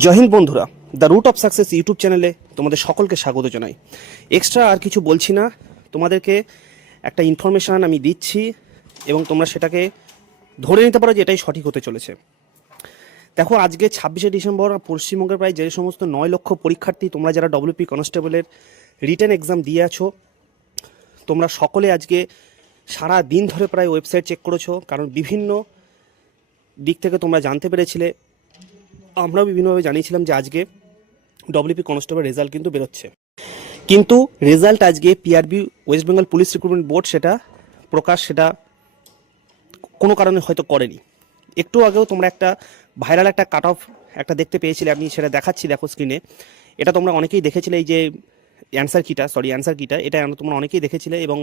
জয় হিন্দ বন্ধুরা, the root of success YouTube চ্যানেলে তোমাদের সকলকে স্বাগত জানাই। এক্সট্রা আর কিছু বলছি না, তোমাদেরকে একটা ইনফরমেশান আমি দিচ্ছি এবং তোমরা সেটাকে ধরে নিতে পারো যে এটাই সঠিক হতে চলেছে। দেখো, আজকে 26শে ডিসেম্বর পশ্চিমবঙ্গের প্রায় যে সমস্ত 9 লক্ষ পরীক্ষার্থী তোমরা যারা ডব্লিউপি কনস্টেবলের রিটেন এক্সাম দিয়ে আছো, তোমরা সকলে আজকে সারা দিন ধরে প্রায় ওয়েবসাইট চেক করেছো, কারণ বিভিন্ন দিক থেকে তোমরা জানতে পেরেছিলে, আমরাও বিভিন্নভাবে জানিয়েছিলাম যে আজকে ডব্লিউপি কনস্টেবল রেজাল্ট কিন্তু বেরোচ্ছে। কিন্তু রেজাল্ট আজকে PRB West Bengal police recruitment board সেটা প্রকাশ সেটা কোনো কারণে হয়তো করেনি। একটু আগেও তোমরা একটা ভাইরাল একটা কাট অফ একটা দেখতে পেয়েছিলে, আমি সেটা দেখাচ্ছি, দেখো স্ক্রিনে। এটা তোমরা অনেকেই দেখেছিলে, এই যে অ্যান্সার কিটা এটা তোমরা অনেকেই দেখেছিলে, এবং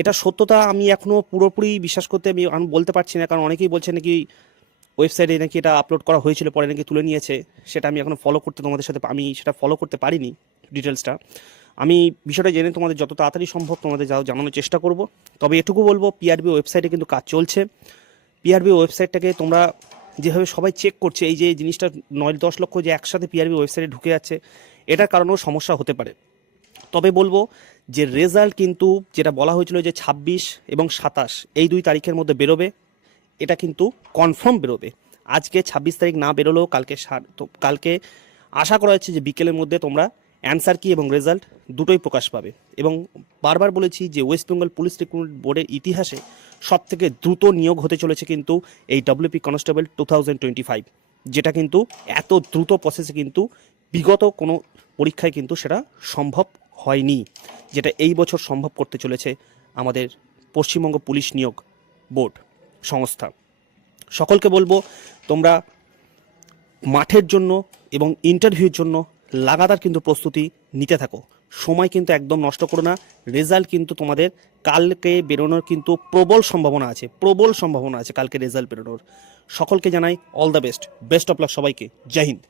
এটা সত্যতা আমি এখনও পুরোপুরি বিশ্বাস করতে আমি বলতে পারছি না, কারণ অনেকেই বলছে নাকি ওয়েবসাইটে নাকি এটা আপলোড করা হয়েছিল, পরে নাকি তুলে নিয়েছে। সেটা আমি এখনও ফলো করতে তোমাদের সাথে আমি সেটা ফলো করতে পারিনি ডিটেলসটা। আমি বিষয়টা জেনে তোমাদের যত তাড়াতাড়ি সম্ভব তোমাদের জানানোর চেষ্টা করব। তবে এটুকু বলবো, পিআরবি ওয়েবসাইটে কিন্তু কাজ চলছে। পিআরবি ওয়েবসাইটটাকে তোমরা যেভাবে সবাই চেক করছে, এই যে জিনিসটা 9-10 লক্ষ যে একসাথে পিআরবি ওয়েবসাইটে ঢুকে যাচ্ছে, এটার কারণেও সমস্যা হতে পারে। তবে বলবো যে রেজাল্ট কিন্তু যেটা বলা হয়েছিল যে 26 এবং 27 এই 2 তারিখের মধ্যে বেরোবে, এটা কিন্তু কনফার্ম বেরোবে। আজকে 26 তারিখ না বেরোলেও কালকে আশা করা হচ্ছে যে বিকেলের মধ্যে তোমরা অ্যান্সার কি এবং রেজাল্ট দুটোই প্রকাশ পাবে। এবং বারবার বলেছি যে ওয়েস্ট বেঙ্গল পুলিশ রিক্রুটমেন্ট বোর্ডের ইতিহাসে সবথেকে দ্রুত নিয়োগ হতে চলেছে কিন্তু এই ডব্লিউপি কনস্টেবল 2025, যেটা কিন্তু এত দ্রুত প্রসেসে কিন্তু বিগত কোনো পরীক্ষায় কিন্তু সেটা সম্ভব হয়নি, যেটা এই বছর সম্ভব করতে চলেছে আমাদের পশ্চিমবঙ্গ পুলিশ নিয়োগ বোর্ড সংস্থা। সকলকে বলবো, তোমরা মাঠের জন্য এবং ইন্টারভিউর জন্য লাগাতার কিন্তু প্রস্তুতি নিতে থাকো, সময় কিন্তু একদম নষ্ট করো না। রেজাল্ট কিন্তু তোমাদের কালকে বেরোনোর কিন্তু প্রবল সম্ভাবনা আছে কালকে রেজাল্ট বেরোনোর। সকলকে জানাই all the best of luck সবাইকে। জয় হিন্দ।